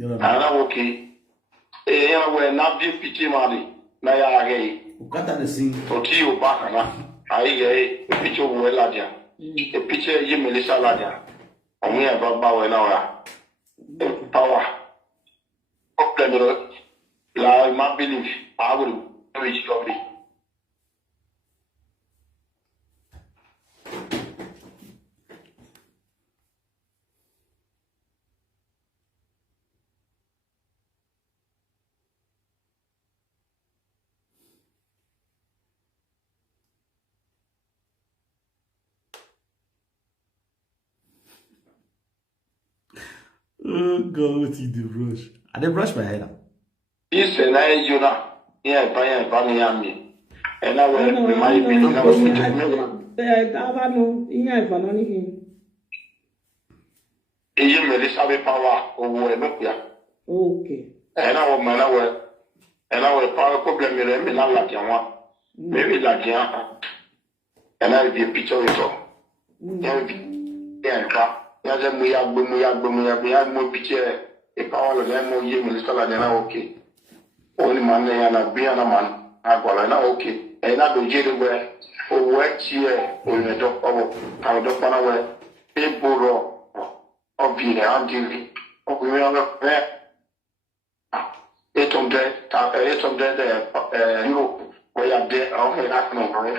Ana okay. Ya we na bi piki mali na ya ge. Ukata the sing. Oti o ba kana. Ai ge piki o we la dia. E piki ye melisa la dia. Omu ya ba we na wa. Power. Problem la ma believe. I will reach God. Oh God, you do brush. I did brush my hair. This and I, you know, yeah, by me. And I will remind me to never speak to me. You may have power over Nokia. Okay. And I will, and I will power problem with them, and I like one. Maybe like ya. And I will be a picture of it all. Yeah, yeah, we have more picture. If all of them know you, Minister Ladena, okay. Only man, and a be a man, I got an okay. And I do jail where, or work here, or in a dog, or how the fun away, people of the Andy, or we are there. 800, you, we are there, okay, that's no,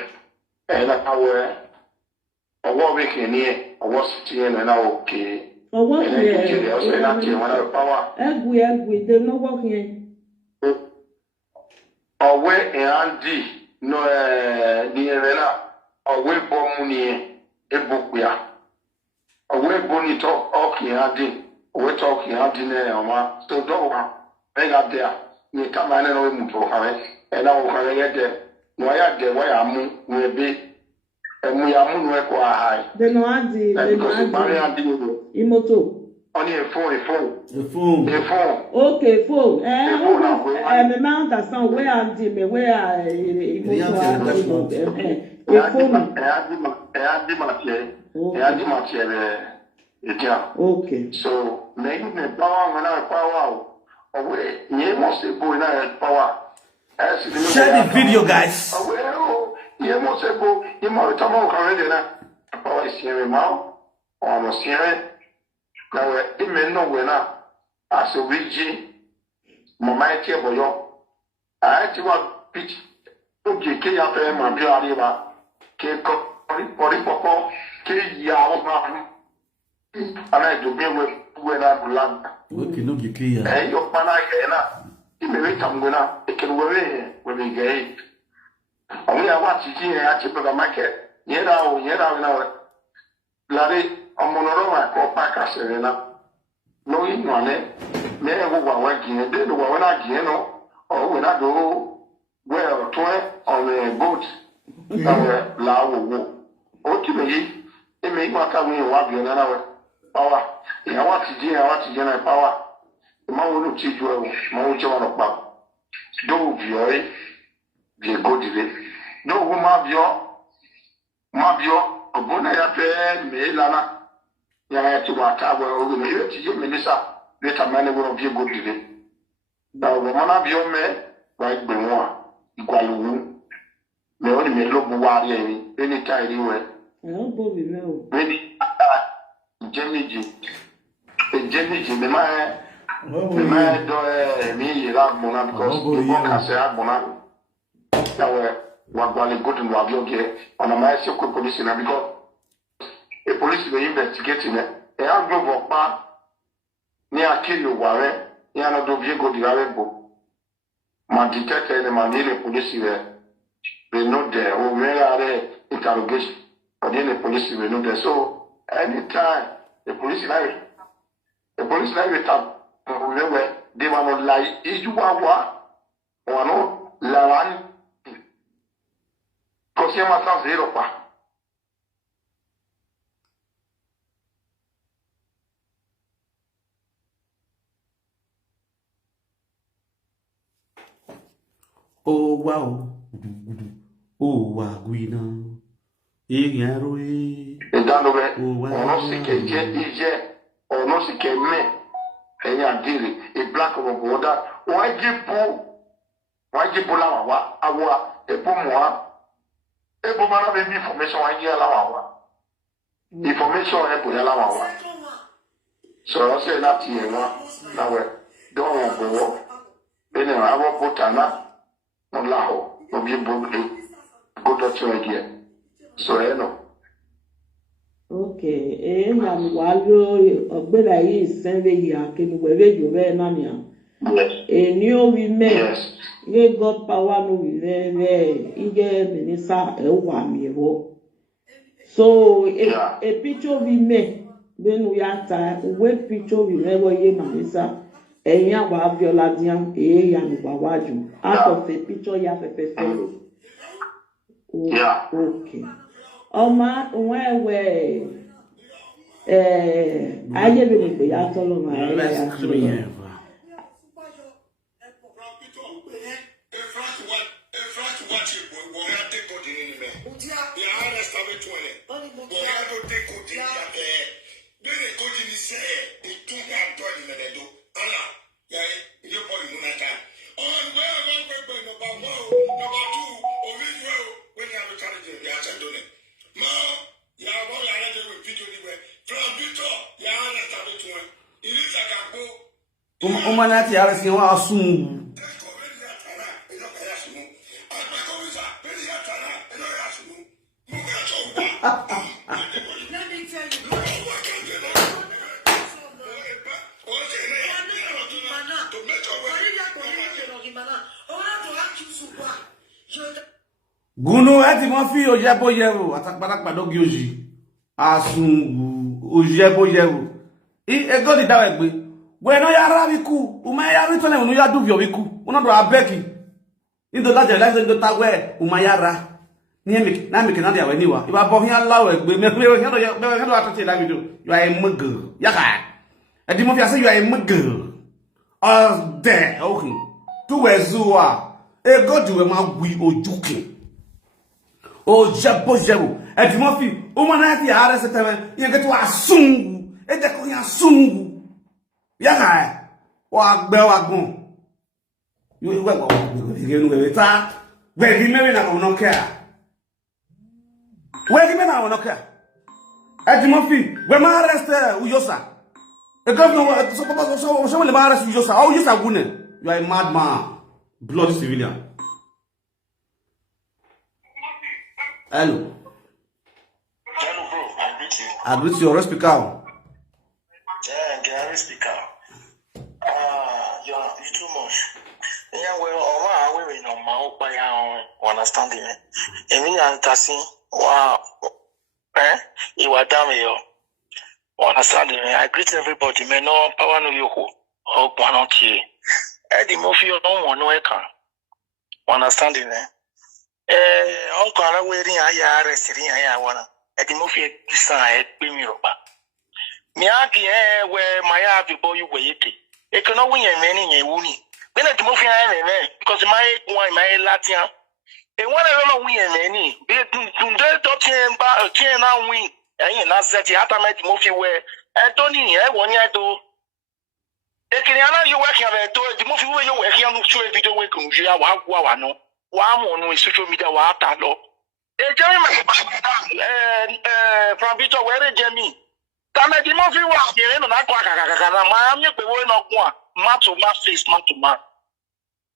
and our. What we can hear, I was sitting and okay. Oh, what here? I was not here when I power. We don't know what here. Away and Andy, no, near away bomb a book we are. Away bonny talk, okay, Andy, away talking Andy, so don't hang up there. You come and move for her, and I will get there. No, I had the way I move, be. And we are moving high. The Noadi, Imoto. Only a phone. Okay, phone. And the mount that some where I'm Jimmy, where I okay. So, maybe the power when I power away. You must be going out power. Share the video, guys. You must go, you might come on already. I see him now, almost here. Now, it may know when as a witchy, my table, yo. I actually want pitch. Okay, K. After my Biariva, K. Poripoco, K. Yao, and I do be with when I land. Okay, no, you can't. And your pana, you may come when I can worry when we get. We are watching here at the market. Yet, now, Larry, a monorama or Packer Serena. No, in one, may I go working and then when I get or when I go well, toy on a boat. Lao, ultimately, it may not come in one another power. I want to generate power. The man will teach you more about. Do you? Be good today. No woman, Mabio, a bonnet, me, Lana. Ya to what I will give you, Melissa. Let a man will be good today. Now, woman of your man, right, Benoit, equal me only me look warrior any time anywhere. I don't believe no. Many Jenny, the man, do me, Rabona, because the book has a Rabona. Now, what go to Wabioke on a myself police because a police will investigate it. A young group of pa near kill you, Warren, Yana do Vigo the Arabo. My detector and my nearly police there. They know there, or where are they interrogation, or then the police will know there. So, anytime the police line will tap, they were not like, if you are or no, Lawan. Because you must have zero. Oh, wow. Oh, wow, Guina. Et dans le on ne sait que Dieu, on ne sait que mais, Enya diri a black of water. Wajibu la wawa awa epomwa epomana be information wajia la wawa information epo ya la wawa so say na tie no na we don go ene awo potana on la ho no bi bo go to church so eno okay na walo ogbera yi senve ya kinu webe jo be na ni am new women ye Godpower no we there ige minister ewa mi wo so a picture we make when we are time we picture we never ye minister eyan wa Abiola diam ya no waju out of a picture ya pepe yeah okay oma we aye be ni ya tolo ma ya Umanati arasi wa asungu. Gunu ati mo fi ojebo yewo atakpadakpa dogi oji asungu ojebo yewo ego di dawe gbe we no ya rabiku uma ya ri tole unu ya duvio biku uno do abeki indo la je la se ndo tawe uma ya ra ni emi na mi ke na dia we niwa iba bo hin Allah egbe me we he do atete la video you are a muggle ya ka edi mo fi ase you are a muggle all there okay tu wezuwa ego di we ma gwi ojuke o jabo jabo edi mo fi o mo na ti ara se teme yen ke to asungu e de ko yan sungu ya ka wa gbe wa gun we we ta we gi me na ko no care we gi me na no care edi mo fi we ma arrest uyosa e governor so le ma arrest uyosa o uyosa gune you are a madman bloody civilian. Hello. hello bro I greet you, already speak out. yeah I speak out you too much yeah well we no ma pa ya understand me emi antasi wow you damn yo understand me I greet everybody me no power no yoko o kwano tie e di mo fi no won no e kan understand me uncle na wearing aya resiri aya wana e di mo fi san e pe mi ropa mi agi we maya bi boy we yeke e kono win yen meni yen wuni be na di mo fi aya me because my latian e wona no win yen meni be dun de to tien ba tien na win eyin na set ata me di mo fi we e to ni e won ya do e kini ana you work here to di mo fi we you work here no show video we kun ju ya wa gwa wa no wa mo no social media wa ta lo e jemi ma from Victor where jemi tana di mo fi wa kire no na kwa kaka na ma mi pe we no kwa ma to ma face ma to ma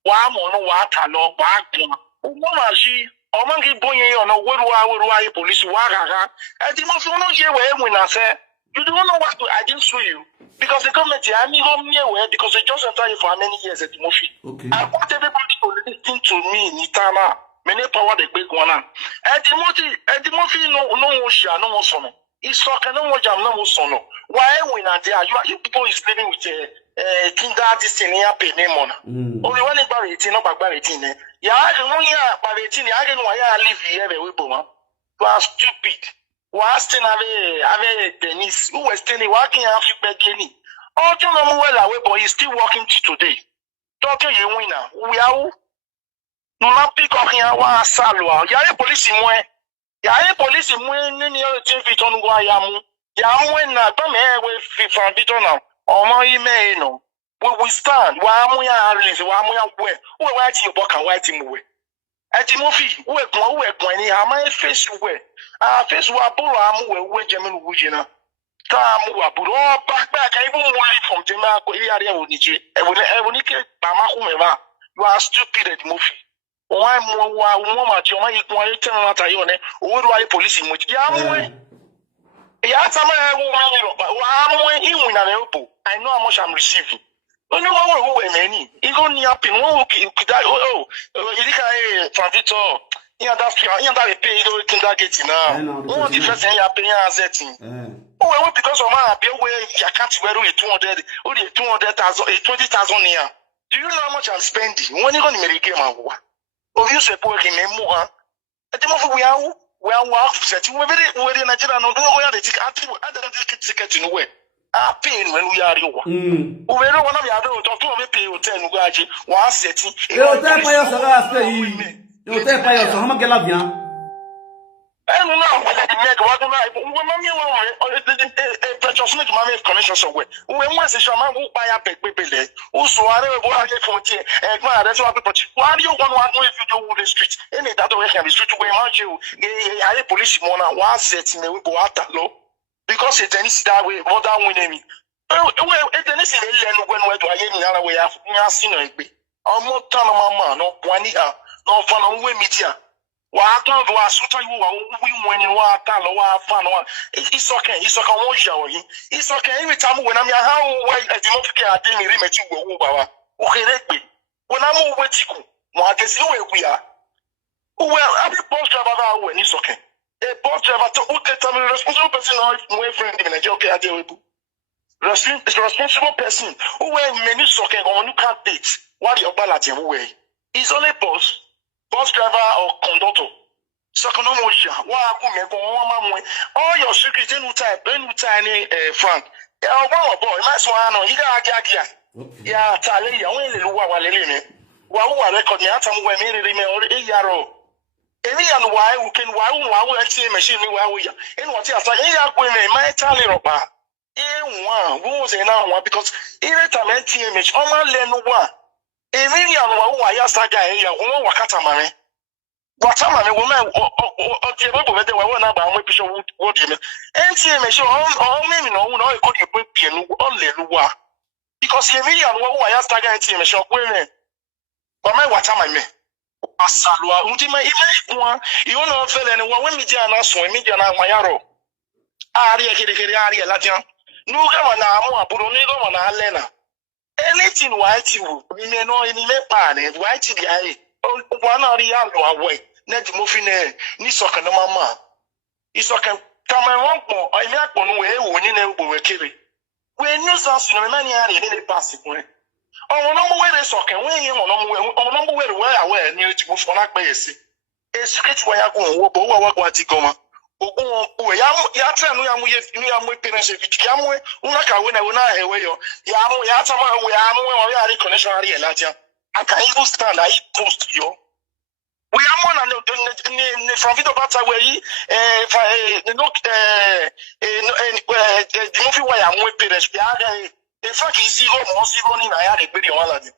wa mo no wa ta lo wa kwa o mo ma shi o ma ngi bonye yo no weruwa yi police wa kaka e di mo fi no je we win na say you don't know what I didn't show you because the government I mean go near where because they just enter you for how many years at Mofi. Okay. I want everybody to listen to me Nitama. Many power the big one. At the Mofi no share no sono. Isoken no jam no sono. Why we not there? You people is living with Kinda this thing here pay name on. Only one is barity, no barity. Yeah, I don't know ya barity, I don't know why I live here we boma. You are stupid. Wasting ave Dennis, who was standing working after beginning. Oh, you know well away, but he's still working today. Talking you winner. We are not pick up here one salwa. Yaya police in way. Yaya police in way, any other thing fit on Guayamu. Yamu and Tom with from Vito now. Omo ime no. We stand. Wa mu ya release. Wa mu ya we. We white your book and white him we. Etimofi. We gbon ni. Ama face we. Face wa buru amu we German wujina. Come aburo back even more from Jema ko iri area onije ebonike mama kumeva you are stupid at movie why mo ma ti o ma ikun aye ten na tayo ne owo do aye police mo ya mo ya tama e wo ma ni ro ba wa mo iwin na lepo I know how much I'm receiving only one wo we many e go ni happen won kida idika from Victor you that pay do kindergarten now won the first thing you pay asset oh, because of my bill where you can't wear 200, only 200,000, 20,000 here. Do you know how much I'm spending? When you going to make a game of what? Of you support him more? At the moment we are setting we're very Nigeria, no, where they take ticket in the way. I pay when we are you. We don't want to be able to talk to pay you 10 gaji, one setting. Eu tenho para essa gasta aí. Eu tenho para essa, vamos que lá vem. I don't know what I make. What do I? When mommy just make mommy connection somewhere. When once a shaman who buy a big baby, who swallow a boy for tea, and that's what people. Why do you want to know if you do the street? Any that way can be street where you I police mona one set in the go out low because it is that way more than winning me. Well, it is a when we're doing another way I've seen it be. I'm not telling my man, no one here, no fun on way media. Wa ton do asuta yu wa wi mwani wa ta lo wa fa no Isoken won hia wo yi Isoken every time when am ya how we demofike ade mi remeti wo ba wa o kere pe when am wo wetiku mo agesi we ku ya well every bus driver that we Isoken a bus driver to determine responsible person or my friend in Nigeria okay ade we bu responsible person who we many Isoken on you can't date what your balance we is only bus driver or conductor. Sokonomosha, all your secret in time, Frank. Boy, that's one, you got yeah, Tali, only Wawaline. Wawa record the atom when made or a yarrow. Any and why we can wow actually machine while we are. And what else? I women, my Tali roba. One was an because every time I TMH, on my land one. Even young why I saga here, Wakata money. But some woman or the one about my picture what you mean. And see, me show all men know no could you put piano only Lua. Because you mean why I saga and team shop women. But my what am I me? Asalua, ultima one, you know, fell and one media and us, media and my arrow. Aria, Latin. No governor, more, but only governor, Lena. Anything white you may know any pan and white the eye. One or the other way. Net muffin, Nisoka no mamma. Isoka come and one more. I like one way when you were killing. When you saw so many in the passing way. Oh, no way, Isoka, when you know where I were near to move on a base. A sketch where I go, what you go. Oh, Yatan, we are with parents if you come away, Unaka, when I will not have you. Yatama, we are a connection area, Latia. I can even stand, I post you. We are one from Vito Bata where if I look, the movie where I'm with parents, the fact is, even in I had a video on it.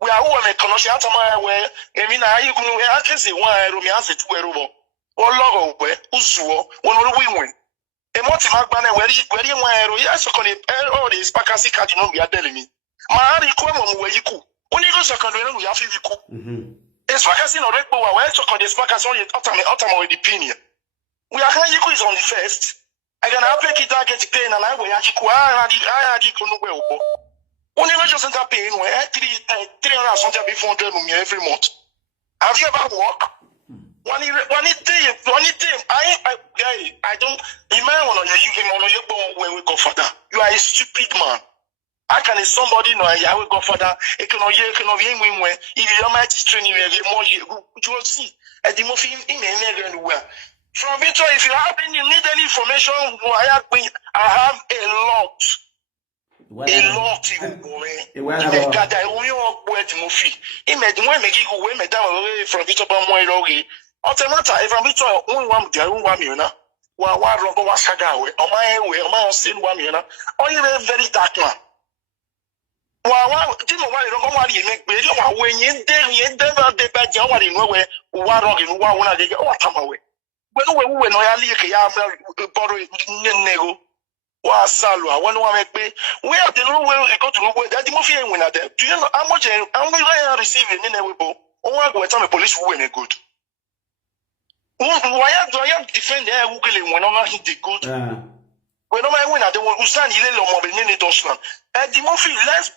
We are all a connection where, I mean, I can see why I has it to a robo. Or logo where Usuo, one of the women. A multi-mark where you were, yes, all these Pacasi Cardinal, you are telling me. My equipment where you could. Only go secondary, we have to cook. It's Pacasi or Red Bull, where to call this Pacas only ultimate opinion. We are high equals on the first. I can have a guitar get pain and I will actually I had well. Only just enter pain where 300 something before every month. Have you ever walked? One day, I don't. You might want to you can you born where we go further. You are a stupid man. How can somebody know I will go further? It can win when if you are my training, you more you will see. At the movie in anywhere. From Victor, if you have any need any information, I have a lot. A lot from Victor Automata, if I'm Victor, only one million. While one saga away, or my way, or my sin 1 million, or you a very dark man. Wa dimo wa ro ko wa ri me pe yo wa we yin de ba de ba je wa ri no we wa ro ri wa wona de wa tama we we no ya li ke ya boro nego wa salu awon wa me pe we have the no we go to we that mo fi enwe na de do you know how much I receive in we bo o wa go tell me police we me good why do I defend there who kill when no hit the good when no my win at the usan ile lo mo be ni dosman the Mofi, let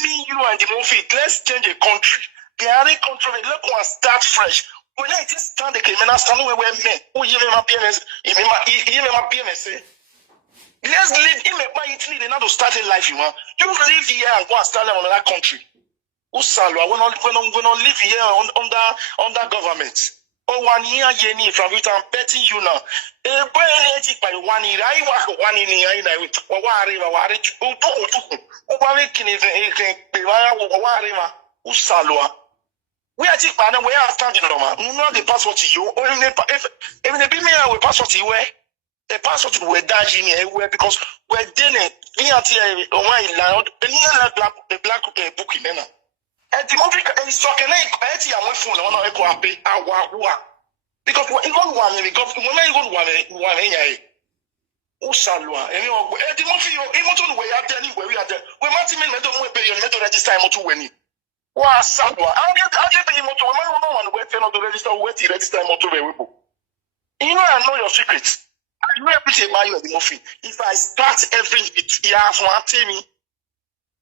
me, you and the Mofi, let's change the country. The other country, let go and start fresh. When I just stand the criminal stand where men, who give him a PMS, let's live in a Italy, they not to start a life, you want. You live here and go and start in another country. Usalo, we're not live here under government. Oh, 1 year, Jenny, from which I'm betting you now. A boy, by 1 year, I work 1 year, we are taking man, we are standing on not the passport to you, or even the female with passport you wear, the passport we're dashing everywhere because we're dinner, we are here, or why loud, and the black book in there. And the movie is talking like Betty and my phone on our pay our because when you go one, we go one, Usalwa, and you know, the movie, you way out there, anywhere we are there. We might even let them pay your metal register or to win. Wow, Salwa, I'll get the motor. I don't wait for the register, wait to register motor. You know, I know your secrets. I know everything about you at the movie. If I start every bit, yeah, for me.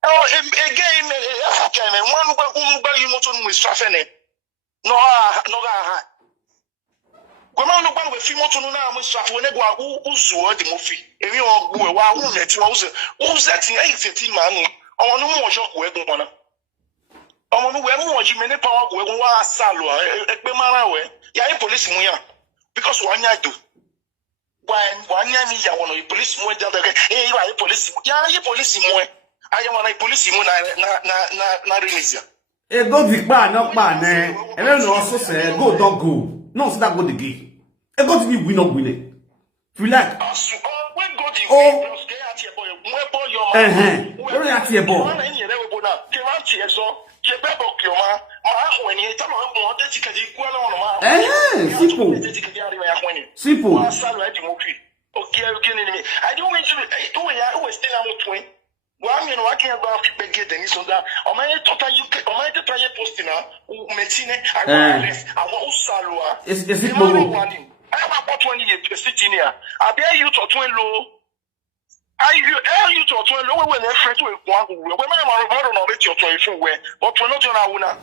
Oh, again, one you motor with traffic. No, when I look back with female to now, we start when they go who's the movie. If you are go, wow, who's that in 18 man? I want to watch your way. I want to watch many power go and salo. Yeah, police muya because 1 year do. One year, I want to police more than hey, you police. Yeah, you police more. I want a police more na release. E go the bar, not bad, eh? And then also say, go, don't go. No, so that go the gate. E go to be win or win it. If you like. Oh, very at your ball. Simple. Okay, I don't want you to still twin. Well, you know, I can't about to get any so that on my total you on my total posting now, Metine, I want Salua. Is it more? I have about 20 years sitting here. I bear you to twin low. I you to twin low when they're friends with one who when I'm on a your 24 way, but we're not on our.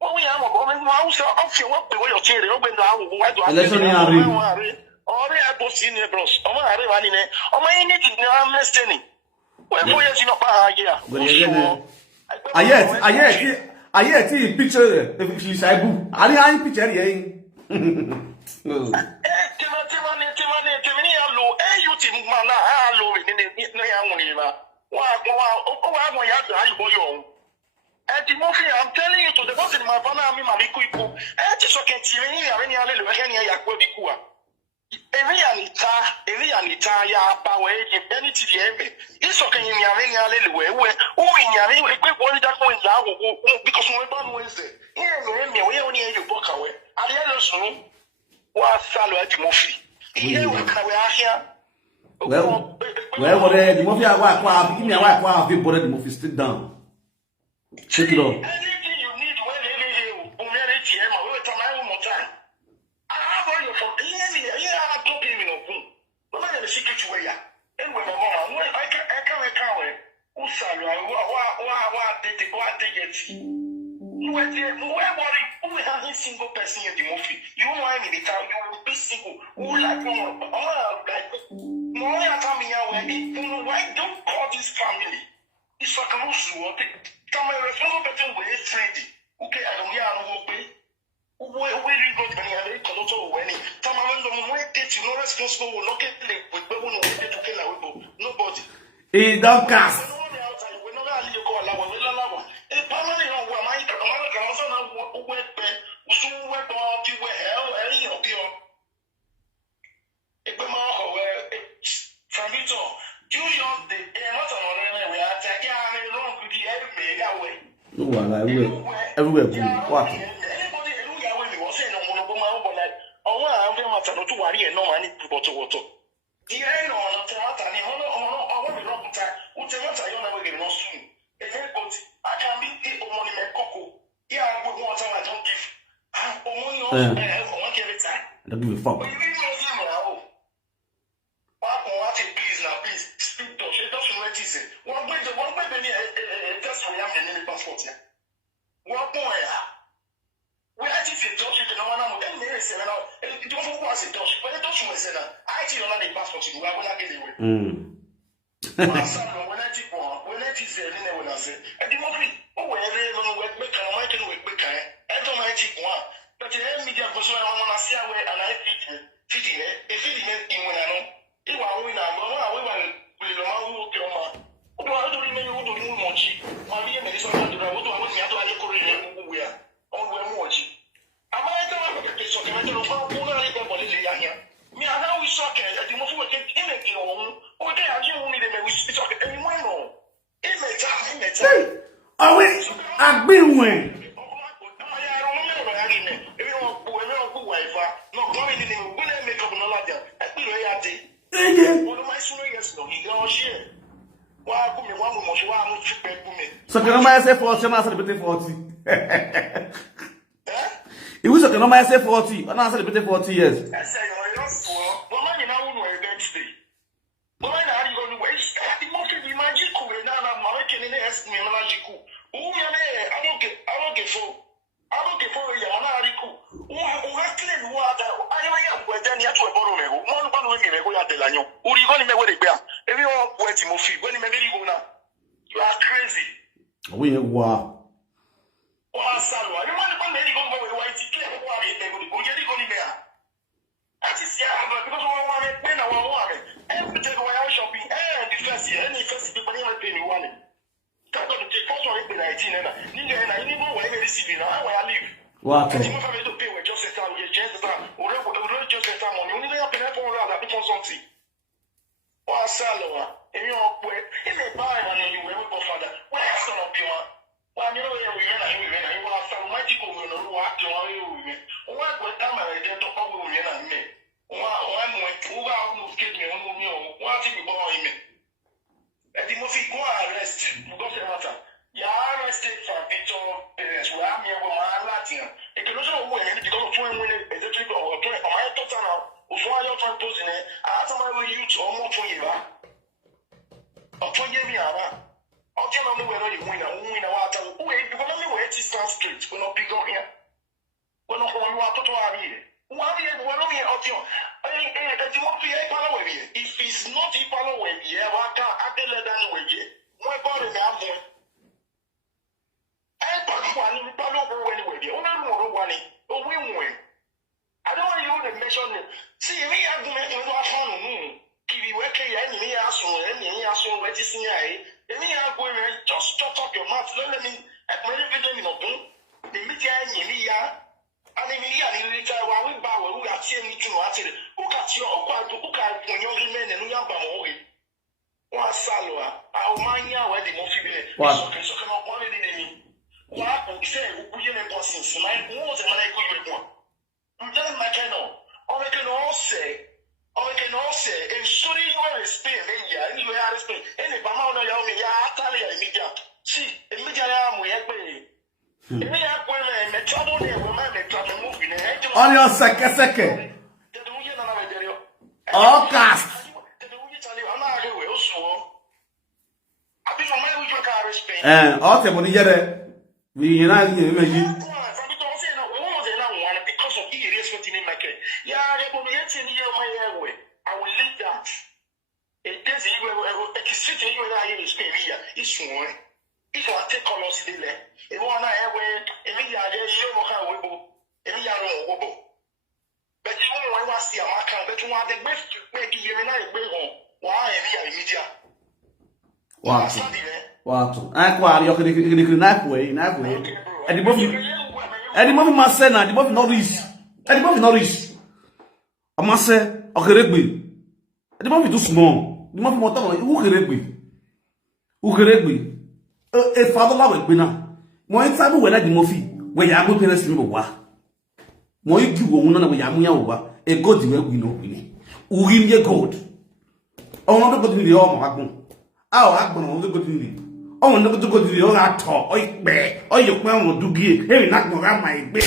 Oh, we are going to house of your work the way you're cheering, open down. Why do I worry? All the apples in your bros. Oh, my running it. Oh, my need to know I'm listening. I yet picture if she's a boo. I picture ye. I'm telling you to the boss in my family, my Biku. Isoken, Anita, ya power, anything, Isoken, because we're born Wednesday. We only have you book away. I don't know what fellow at Mofi. Here we are. Well, the movie I want, give me a while, people the movie sit down. Check it out. Anything you need, when more time. I have all your phone. Yeah, I'm talking in a room. But I'm going to secret way. And when I can't Usalo, what did it? You were there, who has a single person in the movie? You know, I mean, you will be single. Who like more? More coming out. Why don't call this family? It's like a musu. Come on, responsible person with friendly. Okay, I don't know. Where you go to any Koloto or any Tamaran, where did you know responsible will look at with nobody. He don't cast. We're not allowed to go along with Lava. A permanent one where my American went there, soon went on to where hell, any of you. A Bama where Framito, you know, the not on we are taking a long with the enemy. No one, everywhere good. What? Anybody who Yahweh was saying, no one of like, oh, I'm very much not to worry and no money to go to water. The end on a tomato, and I want to rock time, who tell us I don't know no soon. If I can be the money and cocoa. Yeah, I would want I don't give. I'm only on one every time. I don't give a fuck. But you really know him now. What a please now, please. Speak Dutch. It doesn't let you say. One way, just for young and any passport. One boy, we actually Dutch, you know, one of them, they say, it don't was a Dutch, but it doesn't say that. I actually don't have a passport, you are going to get away. When I take one, when I say, when I say, and the movie, oh, wherever you know, work back, I might work back, I don't mind take one. But the media goes on, I want to see where and I feeding it, if feeding it in when I know. If I win, I'm going to with the man who tell me, what do I do? You do much. My dear Melissa, what do I want me to like Korean who we are on where much. Am I going to get so can I tell you how to live here? Me, I know we suck at the most working in it. Oh, they are you need them. We speak anyway. No, it may time. Oh, wait, I've been winning. So can I say 40? I'm not celebrating 40. It was okay. No, I say 40. I'm not celebrating 40 years. I say, well, you know, we're Wednesday. But I know you're going to waste. I think you might get cool. Now I'm making an estimate. I don't get full. I don't get full. I'm not cool. What clean water? I am going to get to a bottle. One bottle in the way at the Lanyo. Who are you going to make with a bear? Everyone waiting for you. When you make it go now, you are crazy. We are. Oh, Salo, I don't want to go with white ticket. What are you going to do? I just say, because I want it, when I want it. Every day when I shopping, the first year, any first people never pay me one. That's what the first one is 19. And I need more when I receive it. How I live. What? I'm going to pay with just a time, just a time, or just a time money. Only up in that one, I become something. Oh, Salo, and you know, in the bar, and you will go father. Where is son of you? Well, you know, you are some mighty woman who are to all you. What went down my dead to all women and me? One went who are who kid me on you. What if you borrow him? And the movie go arrest. You got the matter. You are arrested for picture parents. We are here with my Latin. It can also win because of 20 minutes. It's a trick or my daughter now. Before I don't post in it, I asked my youth or more for you. Or 20 years. I'll tell them whether you win or win or what. Wait, because only way to stand straight. We're not big on here. We're not going to want to have 1 year, we're only out here. If it's not a follow with you, I can't let them with you. My body now, boy. I don't want to follow with you. Only one, but we win. I don't want you to mention it. See, me, I'm going to go on. If you work here, and me, I saw, and me, I saw what is in here. And me, I'm going to just shut up your mouth. Let me, at my living, the media, and me, and then me, and later, while we bow, who are seeing me to watch it. Who got your who can young men and young boy. One Salwa, our mind, where the most people, so can not want it in me. What I say, we are not since my was a good one. I'm telling my channel. All I can all say, and so you are a Spain, and you are a Spain, and if I'm out of your media, see, immediately we have paid. On your second. All cast. All the money here. We unite you. Because of the areas in my case. Yeah, I will get in here my airway. I will leave that. It does you sit in your eye in Spain here. It's one. If I take colors in there, if one I have any idea, you know how we go, any other wobo. But you know, I was the American, but you want the best to make you and I bring home. Why am I media? What? I quite you can knife way. And the movie must say, and the movie Norris. And the movie Norris. I must say, okay, rugby. And the movie too small. The movie more who can rugby. Who can rugby? e father la we na mo ita bu we na di mo fi we ya mo parents mi wa mo igi wo na we ya mo ya wa e god we gwi no ni uri mi god on no god ni o mo agun a o agbon on god ni on no god ni o ga to o ipe o yo pe on dugie e na gbon ga mai gbe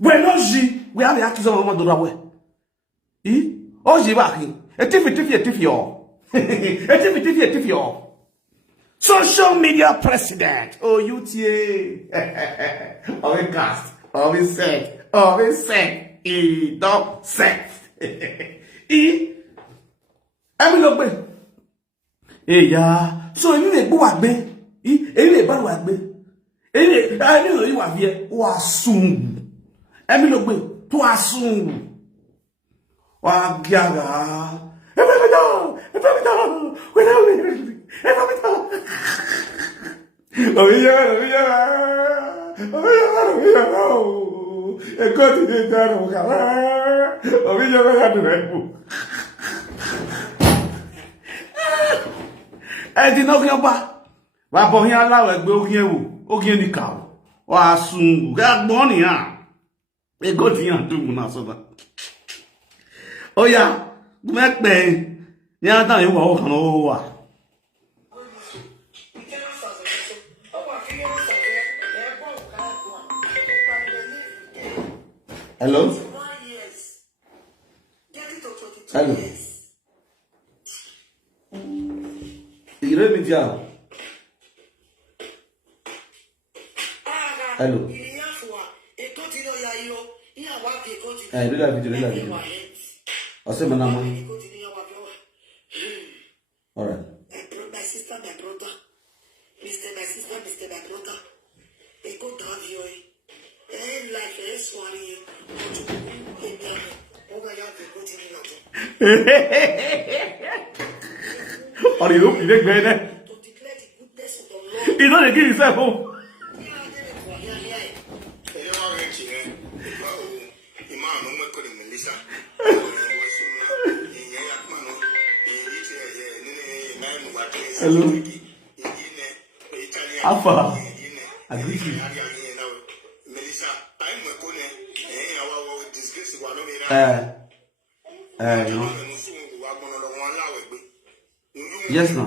we no ji we have access of mo do ra we o ji ba ki etifi o etifi o social media president. Oh, UTA. Oh, we cast. Oh, we set. Oh, we set. Don't set. I'm look back. Yeah. So, you may go at me. You may at me. I know you are here. Was soon. I'm look back. To assume. Wa gaga. Edi no kan ba. Wa bo hin alawo egbe ogin ewo, ogin ni ka o. Wa sun ga gbon ni han. E go ti han du mu na so ba. Oya, me pe ni atan yo wa o kan o wa. Hello? Hello? You read me down? Hello? I do that video. I'll say my name. Alright. My sister, my brother. My sister, my brother. A good have you. Life is worrying. Or you look big, man. You don't give yourself home. Hello. Alpha. I greet you. No. Yes, no.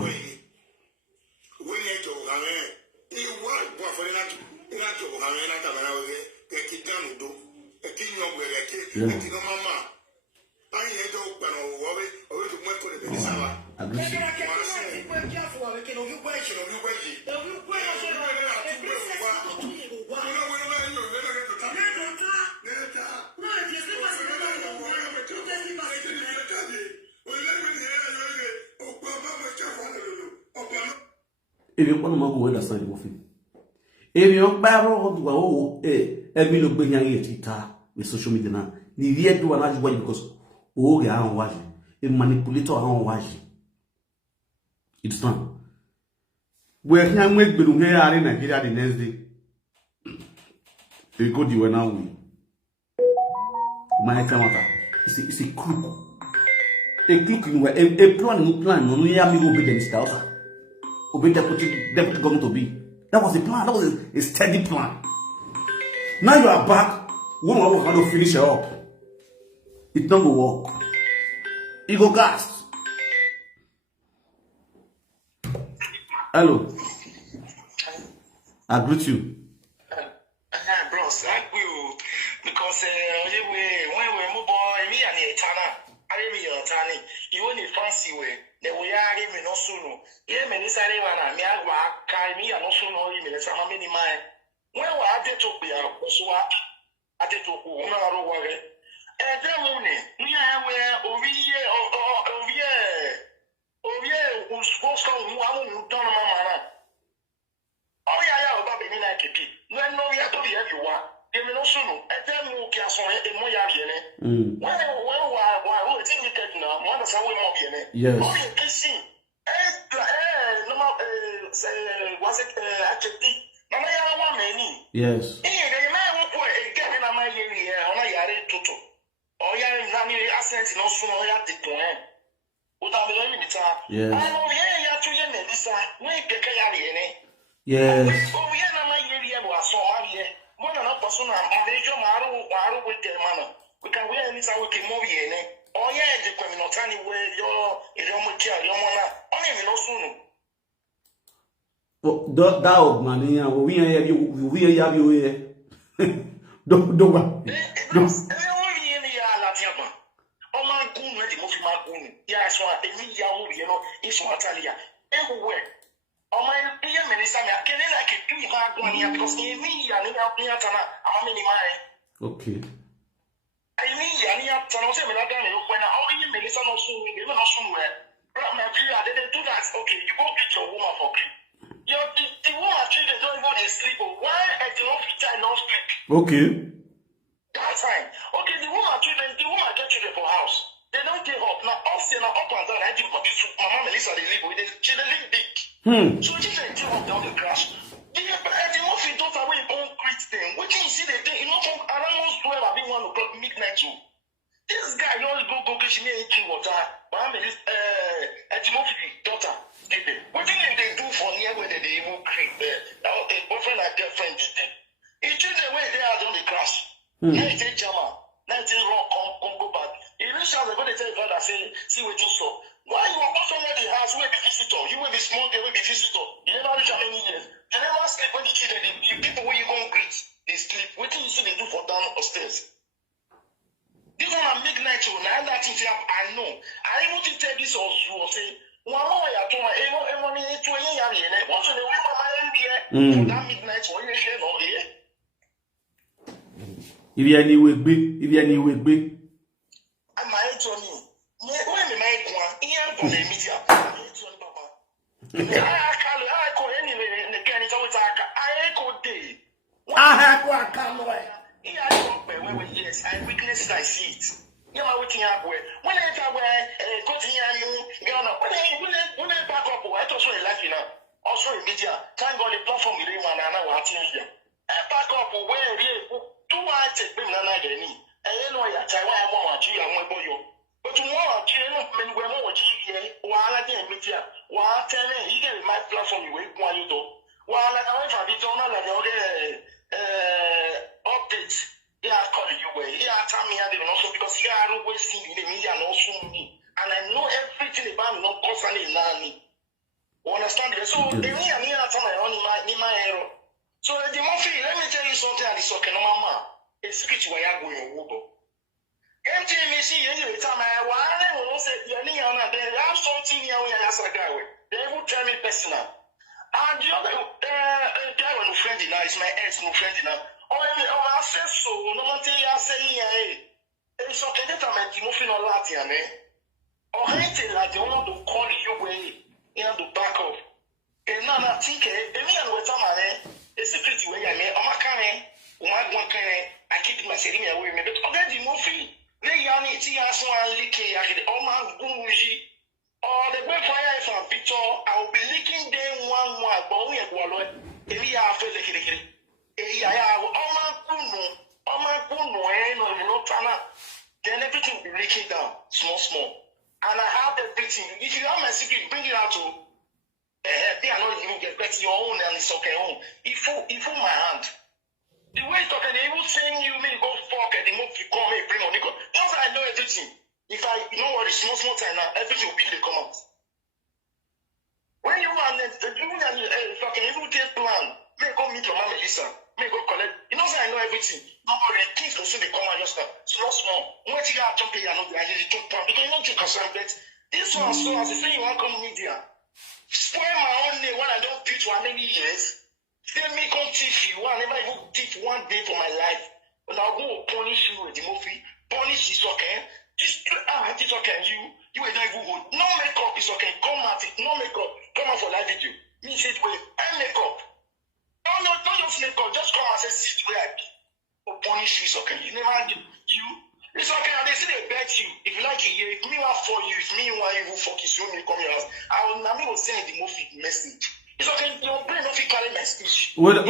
If you want to go understand the thing. If you barrel go every look behind with social media now, the year do an watch because oh yeah, I'm watching. A manipulator I'm watching. It's done. We're here make the here are in Nigeria the next day. They go the way now we. My camera. It's a crook. A crook in where a plan no ya me go be the style. Obey deputy government to be. That was the plan. That was a steady plan. Now you are back. One more how to finish it up. It not go work. It go gas. Hello. I greet you. Bros, I will because when we move on, me and the Tana, I mean your Tani, you only fancy way. The way I am no sooner. Here, Minister Ivana, me, I carry me and no sooner, Minister Mamini Mine. When we are to be a Osua, at the Umaro Warrior. And then, we are where Ovie, who's supposed to one done Mamma. Oh, yeah, about the Mina Kipi. No, we have to be everyone. Give me no sooner. And then we can say, Moya Vienne. Why, it's indicated now, one of our women. Yes. Oh, you can see. Was it actually? Yes. Yes. Melissa, when the Kayari, Yes. oh, yeah, I'm not here, was so here. More than a person, I'm very maru with the man. We can wear any time we can move in. Oh, yeah, the criminal tiny way, your material, your mona, only no soon. Oh, that old man, we have you here. Don't. Oh, my goon, ready, moving my goon. Yes, what the media, you know, is what I hear. Everywhere. Oh, my dear Melissa, I can't like it. You have one here because in me, and in our Piatana, how many mine? Okay. I mean, and you have to know when I only Melissa no soon, even not somewhere. But my dear, they do that. Okay, you go get your woman for free. The woman children don't even sleep. Why I do not fit I don't sleep? Okay. That's fine. Okay, the woman get children for house. They don't give up. Now, us they are up and down. I think Mama Melissa they live with them. She they live big. So she said give up down the crash. The movie don't away concrete thing. What can you see the thing? You know, around 12 I be 1 o'clock midnight too. This guy always go she need to water. Mama Melissa movie daughter. What do they do for near where they even create there? Now a boyfriend and girlfriend did them. It took the way they are on the crash. Now it's a German. Now it's wrong, come go back. If you shall go to tell God and say, see what you saw. Why you walk somewhere the house where the visitor? You will be small, they will be visitor. You never reach how many years. You never sleep when the children, the people where you go and greet, they sleep. What do you see they do for down upstairs? This one at midnight, now that thing I know. I even didn't tell this or say, one more ya to my money to a young year. What's the way my idea? For that midnight, or you share all here. If you any way, I'm my Johnny. When we made one, here for the media. I call anyway, and again, it's always I echo day. I have Yes, I witness it, I see it. You know what up with. When I go to when I back up, I also like you know. Also in media, thank God the platform is one and I want here. I back up where two I take them and I didn't. And you know, I tell why I want you and my boy. But you want to when we're more here, while I didn't meet you, while telling you get my platform, you wait while you do. While I went for the donor, like updates. Yeah, I call you way. Yeah, tell me how they also because here I always see the media and also me. And I know everything about not concerning Nani. Understand? So, the me and me are telling my error. So, the movie, let me tell you something at Isoken, Mama. A secret where you're going to go. MTMC, every time I want to say, you're near on there, I have something here where I guy. They will tell me personal. And the other guy, no friend now, is my ex, no friend now. I said so, no one tell you, I say, yeah, it's okay, that I'm a Timothy or Latin, or anything like they want to call you way, you know, to back off. And now I think, me and what I'm a secret way, I mean, I'm a kind I keep my setting away, but already movie, they are need to ask one leaking, I get all my bougie, or the way for a picture, I will be leaking them one, but we are going to be after the then everything will be breaking down, small. And I have everything. If you have my secret, bring it out to they are not even get back to your own and it's okay home. If you my hand. The way it's talking, they will send you me go fuck and the move you come and bring on it. Once I know everything, if I know what is small time now, everything will be they come out. When you want fucking you take plan, may go meet your mama Lisa. May go collect. You know, I know everything. No worry, things will soon come out just small. When you got jumping, I know I just talk plan because you don't take concern. But this one, so as I say, you want come media. Spoil my own name when I don't teach for many years. Still me come teach you. I never even teach one day for my life. But I'll go punish you with the movie. Punish is okay. This okay. You will not even go. No makeup is okay. Come at it. No makeup. Come out for live video. Me say it way. I makeup. Don't just make up. Just come and say sit where I be. Or punish you is okay. You never do. You. It's okay. And they say they bet you. If you like it, if me want for you, if me want you fuck you, so me come your house. I will send the movie message. It's okay. Your brain don't carry message. Who that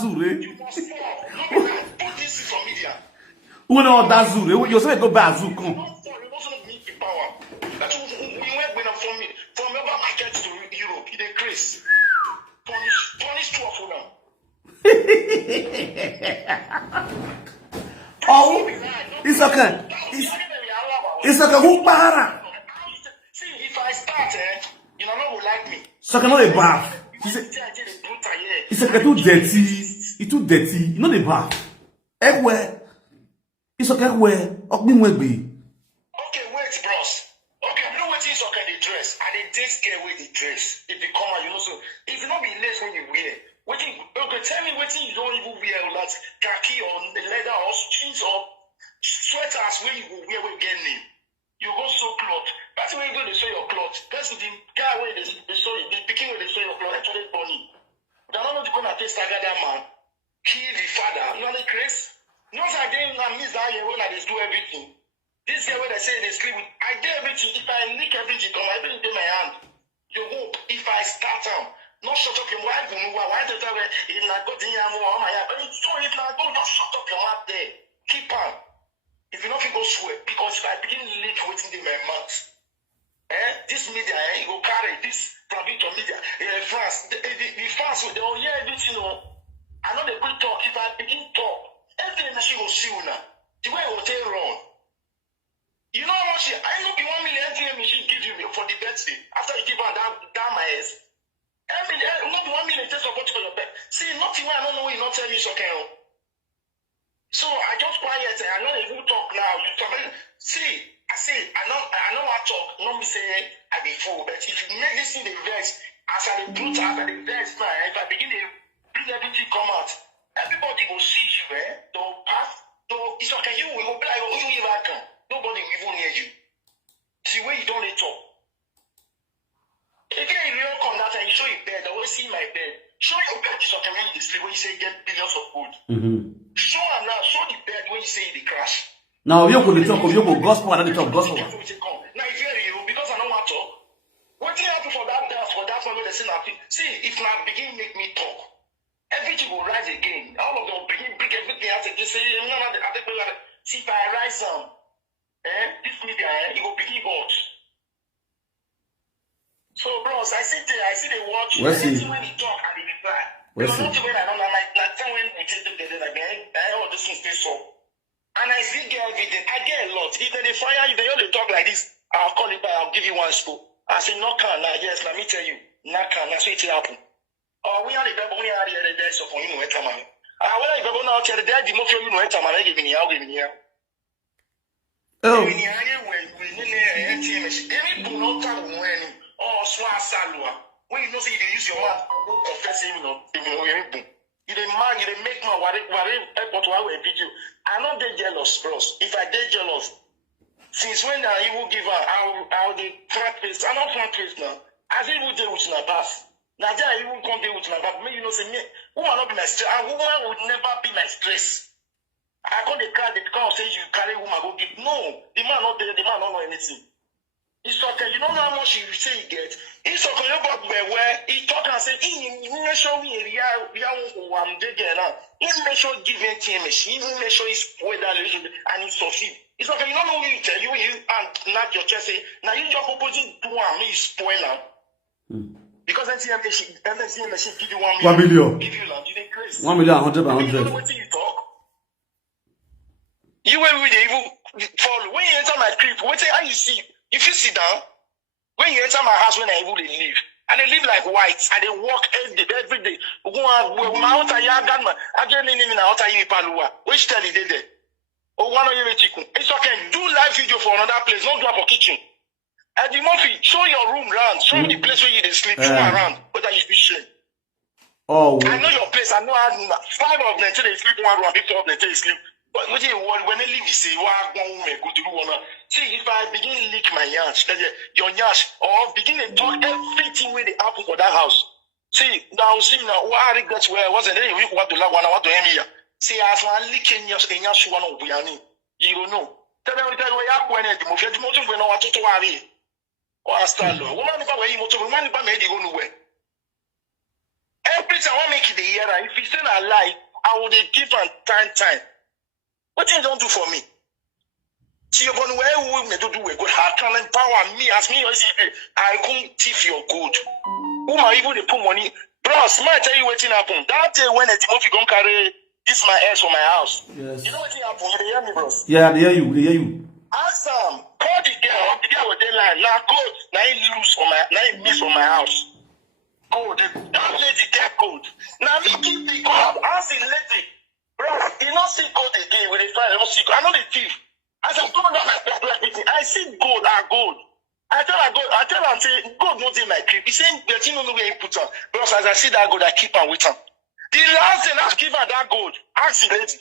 Zure? You must fall. Put this from media. Who know that Zure? You say go back Zuko. Don't fall. You also need the power. That's what we went from your Oh, Isoken. Isoken, who para? See, if I start, you know, no one will like me. Isoken, no the bath. Isoken too dirty. He too dirty. You know the bath. Everywhere. Isoken where? Okay, wait, bros. Okay, you know what Isoken they dress? And they date scare with the dress. If they come out, you know, so if you not be less when you wear, okay, tell me what you don't even wear, like khaki or the leather or jeans or sweaters where you go wear with get name. You go sew cloth. That's where you go to sew your cloth. That's the guy where they sew it. They picking where they sew your cloth. Actually, funny. They're not going to take stagger that man. Kill the father. You know the Chris? You know what I did? I miss that year when I just do everything. This year when they say they sleep, I did everything. If I lick everything, come everything in my hand. You hope if I start them. Not shut up your wife. Why do you tell me? It's not good in your mouth. But it's so if not good, just shut up your mouth there. Keep on. If you don't go sweat, because if I begin to leak within my mouth, this media, you go carry this from Victor media. France, the France, they will hear everything. I know they could talk. If I begin to talk, everything that she will see now, the way it will take wrong. You know how much I know the 1 million MTM she give you for the birthday after you give her down my ass. Not 1 million just support for your bed. See, nothing I don't know you not tell me so okay. So I just quiet and I know you talk now. You talk. See, I know I talk. Not me say I be fool, but if you make this thing the verse, as I the truth, as I the verse now, if I begin to bring everything come out, everybody will see you, Don't pass. Don't it's okay. You will be like, you even come. Nobody will even hear you. See where you don't talk. Again, if you don't come that and you show your bed, I will see my bed. Show your bed so can when you sleep when you say get billions of gold. Show her now, show the bed when you say the crash. Now you go the talk of you go gospel and the talk gospel. Now if you because I don't want to talk. What did happen for that dance for that one where they say nothing? See, if now begin make me talk, everything will rise again. All of them will begin bring everything out again. Say, see if I rise some, this media, it will begin watch. So, bros, I sit there, I see they watch. Everything when he talk and he reply. Because not even I don't know, like time when we take together, like, all this thing stays so. And I still get everything. I get a lot. If they fire, if they only talk like this, I'll call it back, I'll give you one spoon. I say, no can, now, yes, let me tell you. No can, that's what it happen. Oh, we are the people, we are the other day, so for you know, it's a man. When I go now, tell the dad, the more you know, it's a man, I give me here, I'll give me here. Oh. When you are when you know, say you use your mouth, confess him, you didn't make my but why video. I'm not that jealous, bros. If I did jealous, since when I will give her, I'll the front face. I'm not front face now. I think we'll deal with my pass. Now, I will come deal with my pass. Maybe you know, say, me, woman not be my stress. A woman would never be my stress. I call the car, the car say you carry woman, go give. No, the man not there, the man don't know anything. It's okay. You know how much you say he get. It's okay. You got where he talk and say, he make sure we I'm digging now. He make sure give him team machine. He make sure he spoil that relationship and he succeed. It's okay. You don't know what you tell you and knock your chest. Say now you just opposing to one me spoil now. Because NTM machine give you 1 million. Give you land. You dey crazy. 1 million, 100 by 100. You know what you talk. You were with the evil follow. When you enter my crib, what how you see? If you sit down, when you enter my house, when I even live, and they live like whites, and they walk every day. Which tell you there? Oh, one of you chicken. It's okay. Do live video for another place. Don't do it for kitchen. And the Murphy, show your room round. Show the place where you sleep. Show around. Whether you fishing. Oh. I know your place. I know 5 of them till they sleep one room. 4 of them till they sleep. But when they leave, you say, see, if I begin to lick my yash, your yash, or begin to talk everything where they happen for that house. See, now, what I regret where I wasn't there, we want to love one, I want to hear me. See, as I'm licking yash, one of Buyani, you don't know. Tell me, we are going to move the motor when I want to worry. Or I start, woman, if I were you, woman, if I made you go nowhere. Every time I make it the year, if you say I lie, I would give time. What you don't do for me? See, you're going where we do a good heart can empower me as me. I can't thief your good. Who might even put money? Bros, might tell you what happened. That day when the Timothy gonna carry This my ex for my house. Yes. You know what happened? You hear me, bros? Yeah, they hear you. They hear you. Ask them. Call the girl with the line. Now code. Now he lose for my. Now he miss for my house. Code. That lady get code. Now me keep the code. Ask the lady. Bro, he not see gold again with the fire. Not see gold. I know the thief. I said, don't know my everything. I see gold. Gold. I tell her, say, gold not in my crib. He saying, the thing don't know where he put on. Bros, as I see that gold, I keep on with him. The last thing I give her that gold. Ask the lady.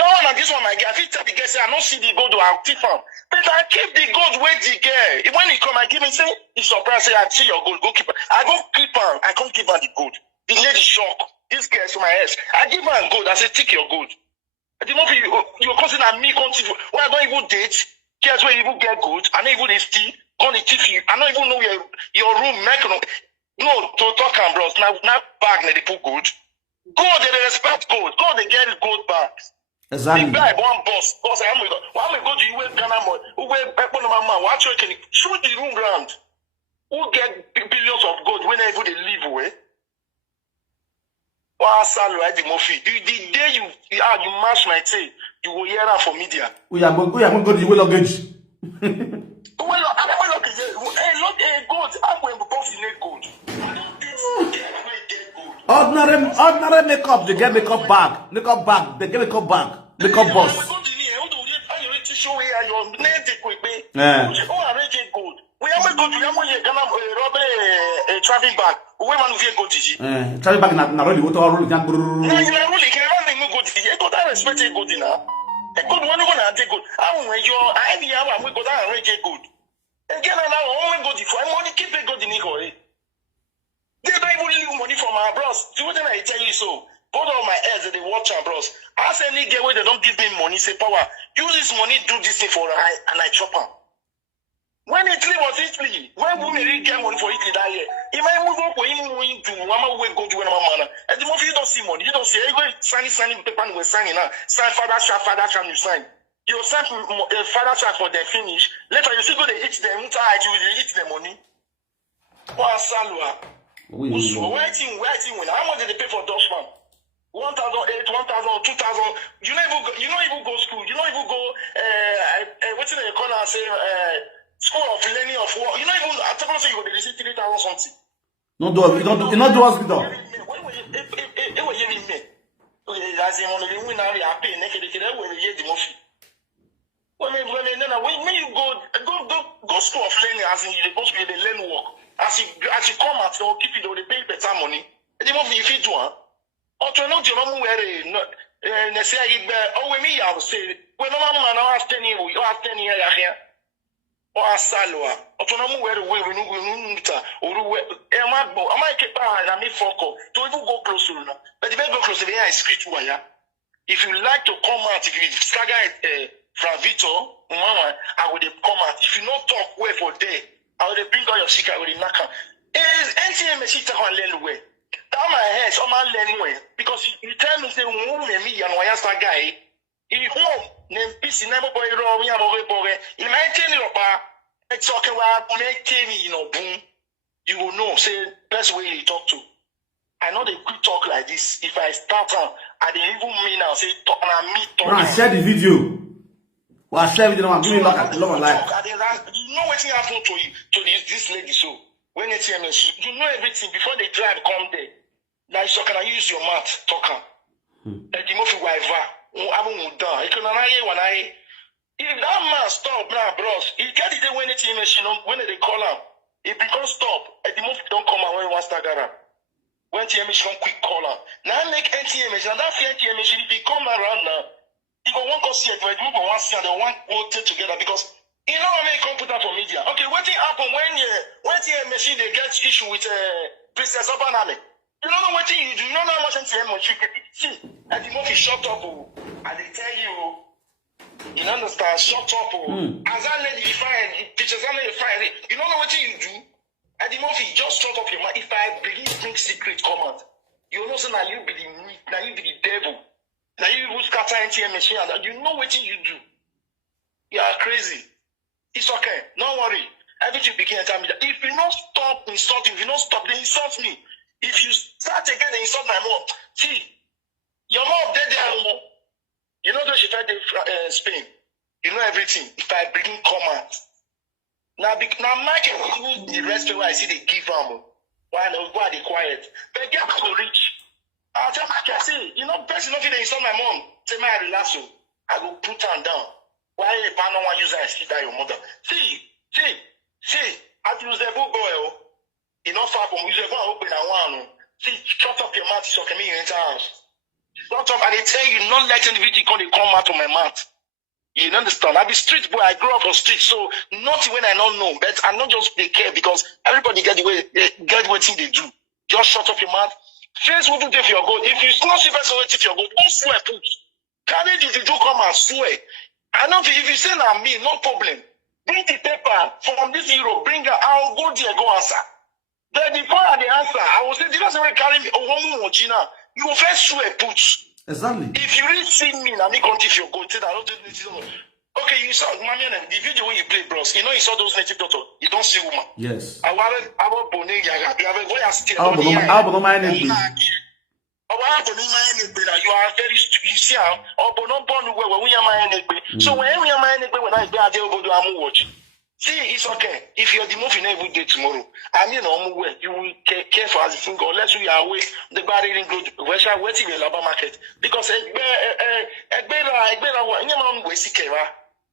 That one and this one, my girl. If you tell the girl, say, I don't see the gold, I'll keep him. But I keep the gold with the girl. When he come, I give him, say, he's surprised, say, I see your gold, go keep her. I go keep her. I can't give her the gold. The lady shock. This girl is my ass. I give her gold. I say, take your gold. I didn't know you consider me continue. When I don't even date, guess where you even get gold. I don't even steal. Gonna thief you. I don't even know your room. No, to talk and bros. Now bag they put gold. Gold they respect gold. Gold they get gold back. Exactly. The guy one boss. Boss I am go to you where Ghana money. Who where people no mama. Watch you can shoot the room ground. Who get billions of gold whenever they live away. The day you mash my tail, you will hear that for media. We are going to go to the luggage. Well, I'm gold. I'm going to both in gold. Ordinary makeup, they get makeup bag. Makeup bag, they get makeup bag. Makeup boss. Yeah. We are going to traveling bag. We man who go to traveling bag na road go to road can go to go that respect go to now. E go one go na take good. When you I be am we go that and get good. Again now only go to for money keep go to Nico. They don't even leave money from our bros. Do what I tell you so. Both of my heads they watch our bros. Ask any girl where they don't give me money say power. Use this money do this thing for I and I chop am. When Italy was Italy, when women really get money for Italy that year, he might move up for him to Mama will go to one man. And the moment you don't see money, you don't see every signing paper we're signing now. Sign father shall you sign. You sign father shall for their finish. Later you see go they hit them, you hit the money. What salwa? Waiting when how much did they pay for Dutchman? 1,008, 1,000, 2,000. You don't even go school. You don't even go what's in the corner say school of learning of war. You know even at the you go receive 3,000 something. Not do hospital. It was hearing me. As in one of the women are paying naked will hear the movie. When you go school of learning as in you're supposed to be the learn work. As you come out, they'll keep you they pay better money. The movie if you do or to know your mom where they say me I will say when no man I was 10 years you are 10 years here. Or salwa autonomy where we I might keep and me focus to even go close to now. But if you go close to the script wire. If you like to come out, if you stagger from Vito, I would come out. If you not talk way for day, I would bring out your secret with the knocker. Is NTM machine on learn way. Down my head, so my learning way. Because you tell me say me and why that guy. If you home, then peace never boy wrong, we have a boy. You might tell you about it's okay, well, make me, boom. You will know, say, best way you talk to. I know they could talk like this. If I start on, I didn't even mean now, say, talk and me talking. I share the video. Well, I share the video, I'm giving like a lot of life. You know what happened to this lady, so when it's you know everything before they drive, come there. Now, so can I use your mouth, talk? And the movie wife. If that man stop now, bros, he get it when it's machine when they call him. If he can't stop, at the moment don't come out when he wants to get up. When TM machine quick call him. Now make NTM machine, and that NTM machine, if he come around now, he go one go see it, but he go one see and they want all together because you know how many come put out for media. Okay, what thing happen when TM machine they get issue with Princess Obaname? You don't know what you do. You don't know how much NTM machine see. At the moment he shut up. And they tell you understand, shut up. As I let you find, teachers I let you find it. You don't know what you do. At the moment, just shut up your mouth. If I bring secret come out, you know say now you be the devil. Now you will scatter NTM machine and you know what you do. You are crazy. It's okay. Don't worry. Everything begin to tell me that if you not stop insulting, if you not stop, they insult me. If you start again, they insult my mom. See. Your mom dead there. You know those she tried in Spain. You know everything. If I bring comment. Now Mike who the rest of I see they give them. Why they quiet? But get to reach. I'll tell Mike, I say, you know, best enough they install my mom. Say my relax. I go put her down. Why a banner one user and see that your mother? See, I use the book boy. You know, far from user go open and one. See, shut up your mouth, so can me in the house. Shut up, and they tell you not letting the video come out of my mouth. You understand? I be street boy, I grew up on street, so nothing when I don't know, but I not just they care because everybody get the way thing they do. Just shut up your mouth. Face what you do for your goal. If you not see first for your goal, don't swear, put. Carry the do come and swear. I know if you say na me, no problem. Bring the paper from this Europe, bring her, I'll go there, go answer. Then before I answer, I will say, the person will carry me, you will first swear, put. Exactly. If you really see me, now me continue your goal, I don't do this. Okay, you saw, the video when you play, bros, you know you saw those native doctors, you don't see woman. Yes. I want Bonnie, you are very you see how so when we are when I be I'm watch. See, it's okay. If you're the movie every day tomorrow, I mean you will care for as you think unless we are away the body in good where shall wait in the labor market. Because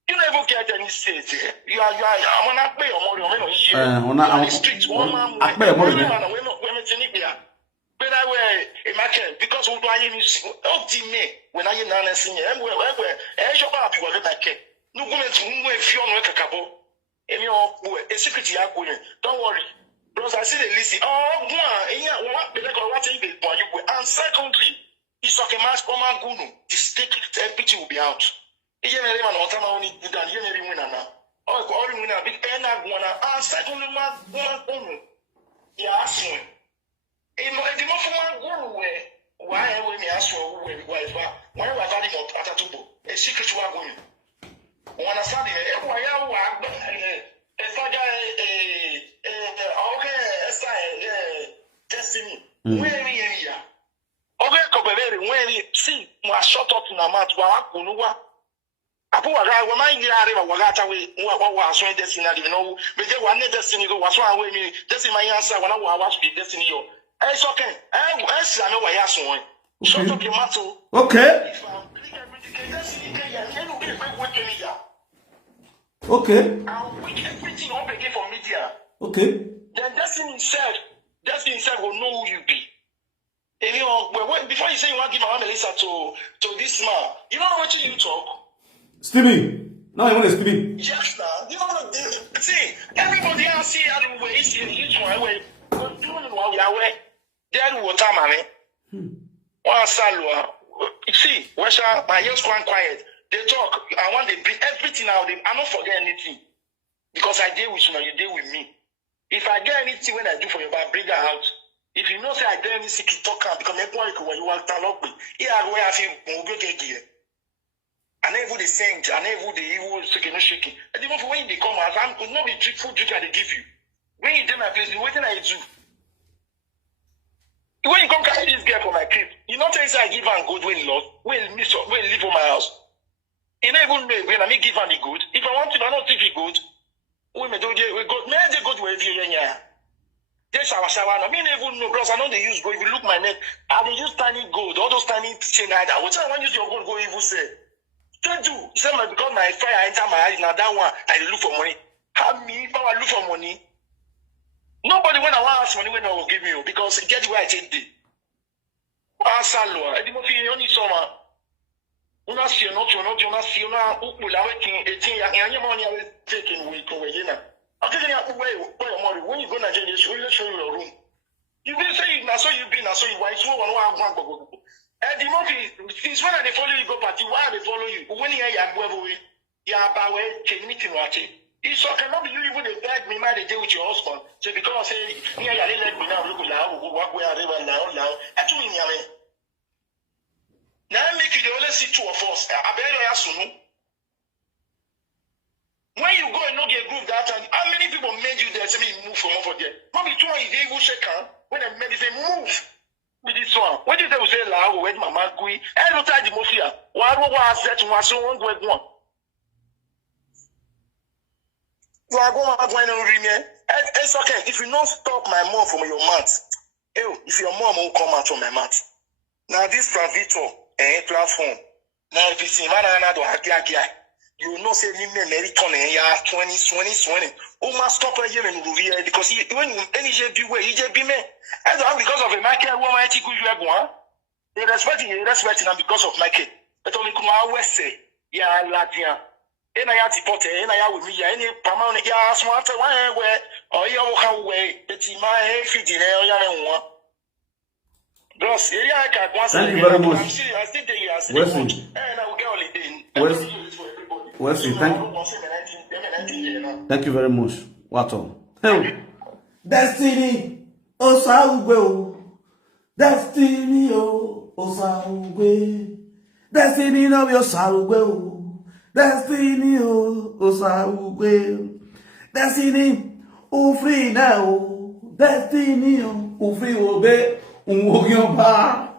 you never get any state. You are I'm gonna pay your money on the street. But I wear a market because we do me when I am not singing. And your baby will let that no woman to move if you don't a couple. And you're a secret. Don't worry, bros. I see the list. Oh, and secondly, it's like a mass command guru. The stake picture will be out. You never know what I'm only done. You never win now. Oh, calling winner, big pen. And secondly, one. Yeah, soon. The more from why when you ask for why was that about Atatubo? A secret to our women. One of Sunday, destiny. Where we are. Okay, Copper, when you see my shot up in a mat, Wakunua. Apu waga wa man gira re waga ta we wa so destiny na no be je wa ne destiny go wa so an we mi destiny my answer wa na wa so destiny yo. It's okay. Shut up your mouth. Okay. Okay. I'll wait everything up again for media. Okay. Then destiny himself will know who you be. And you know, before you say you want to give my Melissa to this man, you know what you talk? Stevie. No, you want to Stevie. Yes, now. You know see, everybody else see how the way is each one way. Doing what we are aware. Then water money. One salwa. See, my ears quite quiet. They talk. I want to bring everything out. I don't forget anything. Because I deal with you, you deal with me. If I get anything when I do for you, I bring her out. If you know say I get any secret talk because when you want to talk with here I go I feel I never the same, I never the evil shaking. And even when they come out, I'm not the food drink they give you. When you do my place, the waiting I do. When you come carry this girl for my crib, you not say I give her good when lost, when live for my house. You don't even know when I give her the good. If I want to, I don't think it good. We may do we go, may they go to where you are. Yes, I I mean, even know, bros. I know they use gold. If you look my neck, I they use tiny gold, all those tiny chain either. Which I want use your gold go evil say. Don't do. He said, because my fire enter my eyes, now that one, I look for money. How me, if I look for money? Nobody when I want ask money when I will give you because get the way I take it. Asalo, I didn't feel only summer. Una see not see una will awaken 18 young money I was taking week over here. I'll tell you where when you go to Nigeria, they show you your room. You will say it now, so you be now, so you white one go. And the movie, since when they follow you go party, why they follow you? When you are away, you are by way, can meet in watch it. It's okay, not you even they beg me, might deal with your husband. So because I say, yeah, let me now look now, walk where I live now. I told me, now make you the only see two of us. I bet you ask you. When you go and not get group that time, how many people made you there? Say me move from over there. Maybe two of you even shake hand when they made it say move. with this one. What did they say? La, when Mama Gui, every time the mafia, what was that one? So one go one. You are going to go and remain. It's okay. If you don't stop my mom from your mouth, if your mom will come out from my mouth. Now this Pravito platform. Now if you see you will not say me American 2020. Oh, must stop a year and review because when any way he just be me. I don't because of a market woman I think you have one. They respecting them because of my kid. But only come out west say, yeah, Latina. And I had to put in I with me any permanent ya smart where or you how way it's my feeding one. Bros, yeah, I can't once. Thank you very much. I think they are Wesley. and I will get holiday. Wesley, thank you very much. What on? Hey, Destiny, Osaugwe. Destiny, Osaugwe. Destiny, no, Osaugwe. Destiny, Osaugwe. Destiny, free now. Destiny, free obey. Unwogiomba.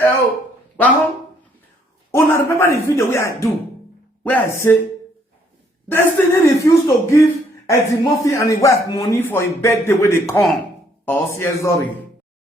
Oh, Bahon. Una remember the video where I say Destiny refused to give Eddie Murphy and his wife money for his birthday when they come. Oh, sorry.